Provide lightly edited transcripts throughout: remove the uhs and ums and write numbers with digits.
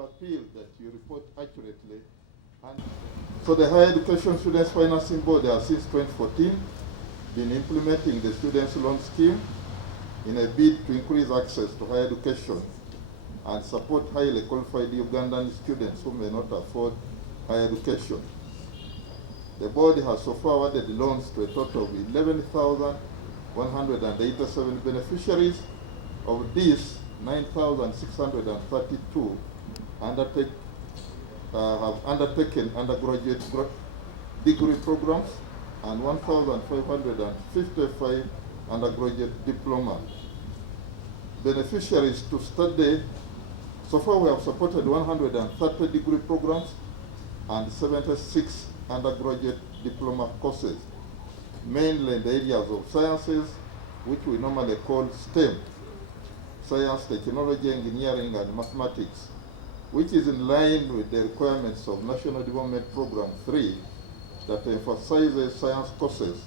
appeal that you report accurately. And so the Higher Education Students Financing Board has since 2014 been implementing the Students' Loan Scheme in a bid to increase access to higher education and support highly qualified Ugandan students who may not afford higher education. The board has so far awarded loans to a total of 11,187 beneficiaries. Of these, 9,632 have undertaken undergraduate degree programs and 1,555 undergraduate diploma. Beneficiaries to study, so far we have supported 130 degree programs and 76 undergraduate diploma courses, mainly in the areas of sciences, which we normally call STEM, science, technology, engineering, and mathematics, which is in line with the requirements of National Development Program 3 that emphasizes science courses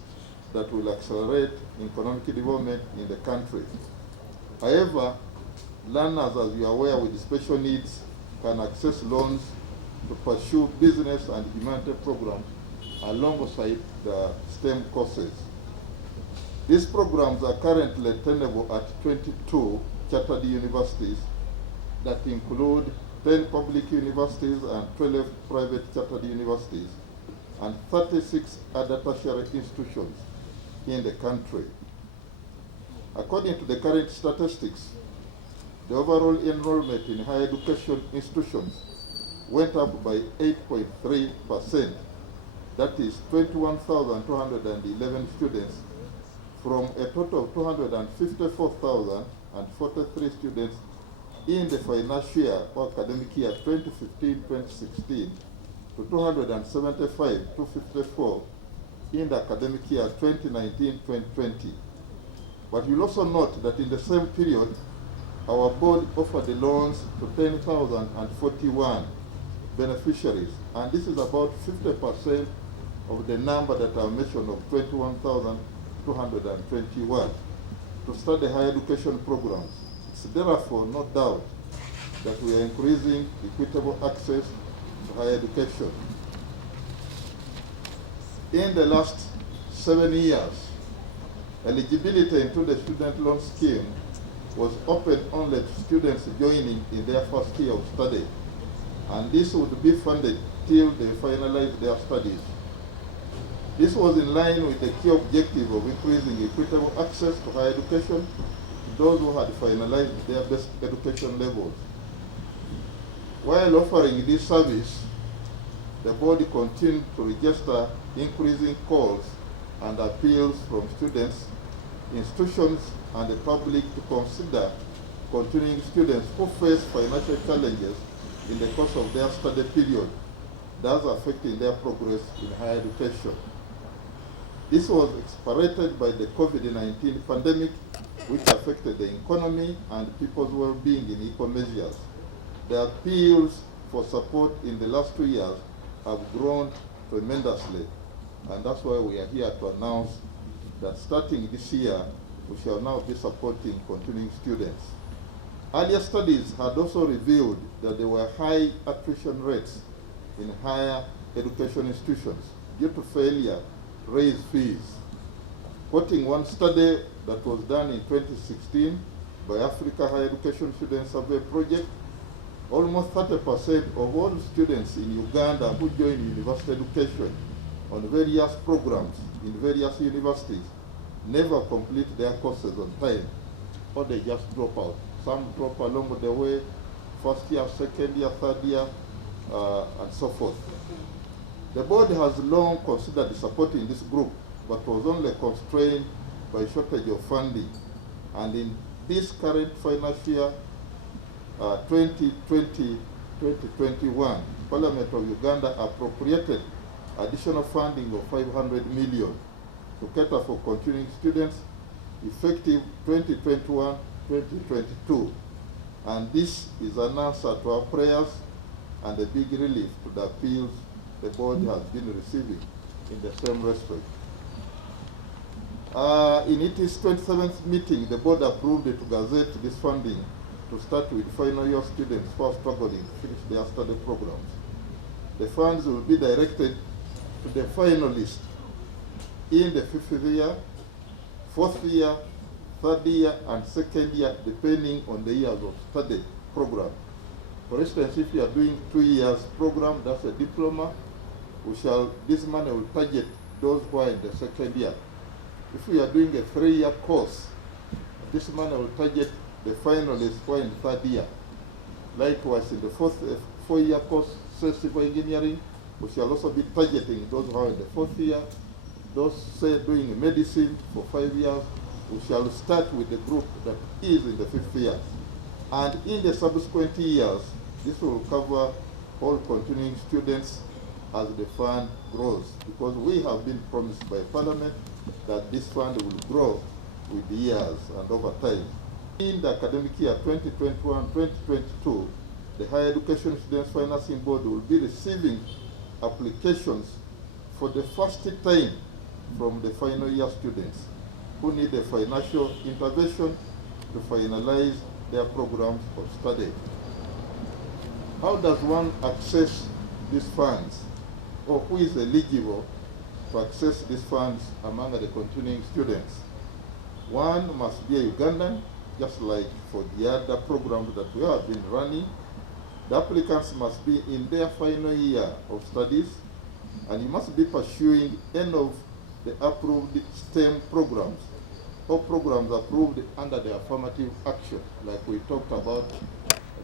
that will accelerate economic development in the country. However, learners, as you are aware, with special needs can access loans to pursue business and humanitarian programs alongside the STEM courses. These programs are currently tenable at 22 chartered universities that include 10 public universities and 12 private chartered universities and 36 other tertiary institutions in the country. According to the current statistics, the overall enrollment in higher education institutions went up by 8.3%. That is 21,211 students from a total of 254,043 students in the financial year or academic year 2015-2016 to 275,254 in the academic year 2019-2020. But you'll also note that in the same period, our board offered the loans to 10,041 beneficiaries, and this is about 50% of the number that I mentioned of 21,221 to study higher education programs. It's therefore no doubt that we are increasing equitable access to higher education. In the last 7 years, eligibility into the student loan scheme was open only to students joining in their first year of study, and this would be funded till they finalize their studies. This was in line with the key objective of increasing equitable access to higher education to those who had finalized their best education levels. While offering this service, the board continued to register increasing calls and appeals from students, institutions, and the public to consider continuing students who face financial challenges in the course of their study period, thus affecting their progress in higher education. This was exacerbated by the COVID-19 pandemic, which affected the economy and people's well-being in equal measures. The appeals for support in the last 2 years have grown tremendously, and that's why we are here to announce that starting this year, we shall now be supporting continuing students. Earlier studies had also revealed that there were high attrition rates in higher education institutions due to failure to raise fees. Quoting one study that was done in 2016 by Africa Higher Education Student Survey Project, almost 30% of all students in Uganda who join university education on various programs in various universities never complete their courses on time, or they just drop out. Some drop along the way, first year, second year, third year, and so forth. The board has long considered supporting this group, but was only constrained by shortage of funding. And in this current financial year, 2020-2021, Parliament of Uganda appropriated additional funding of 500 million to cater for continuing students effective 2021-2022. And this is an answer to our prayers and a big relief to the appeals the board has been receiving in the same respect. In its 27th meeting, the board approved to gazette this funding to start with final year students who are struggling to finish their study programs. The funds will be directed to the finalists in the 5th year, 4th year, 3rd year, and 2nd year, depending on the years of study program. For instance, if you are doing 2 years program, that's a diploma, this money will target those who are in the 2nd year. If we are doing a 3-year course, this money will target the finalists who are in the 3rd year. Likewise, in the 4-year course, civil engineering, we shall also be targeting those who are in the 4th year. Those say doing medicine for 5 years, we shall start with the group that is in the 5th year. And in the subsequent years, this will cover all continuing students as the fund grows, because we have been promised by Parliament that this fund will grow with the years and over time. In the academic year 2021-2022, the Higher Education Students Financing Board will be receiving applications for the first time from the final year students who need a financial intervention to finalize their programs of study. How does one access these funds, or who is eligible to access these funds among the continuing students? One must be a Ugandan, just like for the other programs that we have been running. The applicants must be in their final year of studies, and you must be pursuing any of the approved STEM programs or programs approved under the affirmative action, like we talked about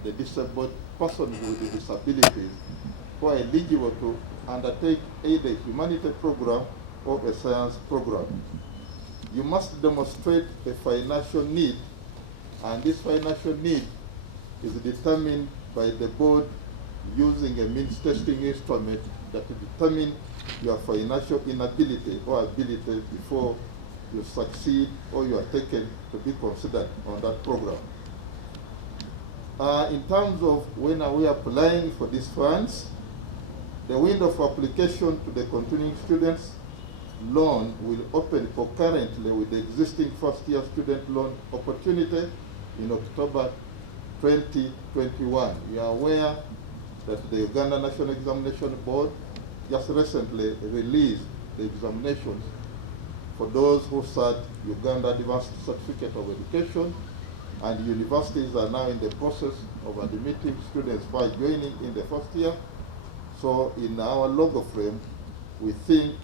the disabled persons with disabilities who are eligible to undertake either a humanities program or a science program. You must demonstrate a financial need, and this financial need is determined by the board using a means testing instrument that will determine your financial inability or ability before you succeed or you are taken to be considered on that program. In terms of when are we applying for these funds, the window for application to the continuing students loan will open concurrently with the existing first-year student loan opportunity in October 2021. You are aware that the Uganda National Examination Board just recently released the examinations for those who sought Uganda Advanced Certificate of Education, and universities are now in the process of admitting students by joining in the first year. So in our logo frame, we think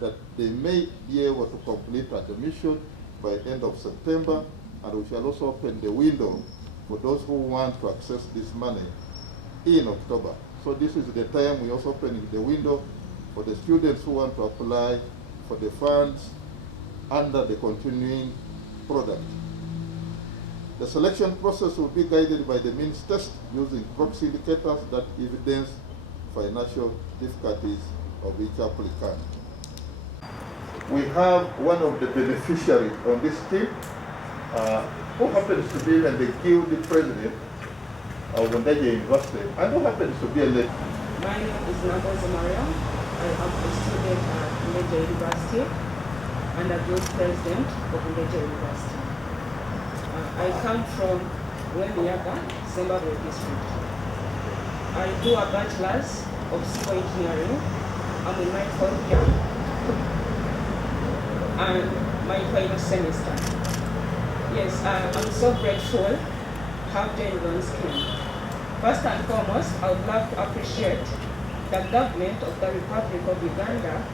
that they may be able to complete admission by end of September, and we shall also open the window for those who want to access this money in October. So this is the time we also opening the window for the students who want to apply for the funds under the continuing product. The selection process will be guided by the means test using proxy indicators that evidence financial difficulties of each applicant. We have one of the beneficiaries on this scheme who happens to be the guild president of Ndege University and who happens to be a lady. My name is Board Mr. I am a student at Ndege University and a guild president of Ndege University. I come from Wanyama, Zimbabwe district. I do a bachelor's of civil engineering. I'm in my 4th year and my final semester. Yes, I'm so grateful to have joined loan scheme. First and foremost, I would love to appreciate the government of the Republic of Uganda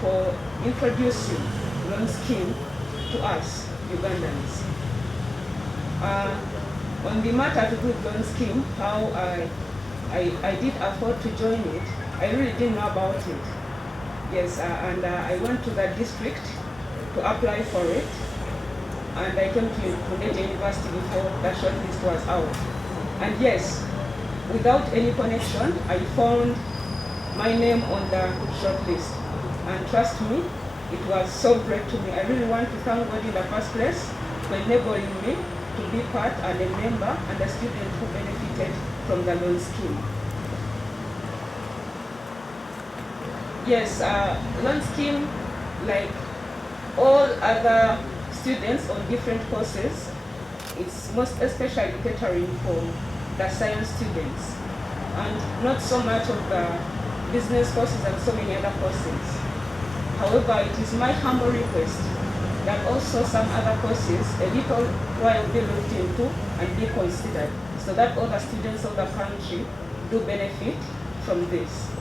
for introducing loan scheme to us, Ugandans. On the matter to do loan scheme, how I did afford to join it, I really didn't know about it. Yes, and I went to the district to apply for it, and I came to Ndege University before the shortlist was out. And yes, without any connection, I found my name on the shortlist. And trust me, it was so great to me. I really want to thank God in the first place for enabling me to be part and a member and a student who benefited from the loan scheme. Yes, loan scheme, like all other students on different courses, it's most especially catering for the science students, and not so much of the business courses and so many other courses. However, it is my humble request that also some other courses a little while be looked into and be considered, so that all the students of the country do benefit from this.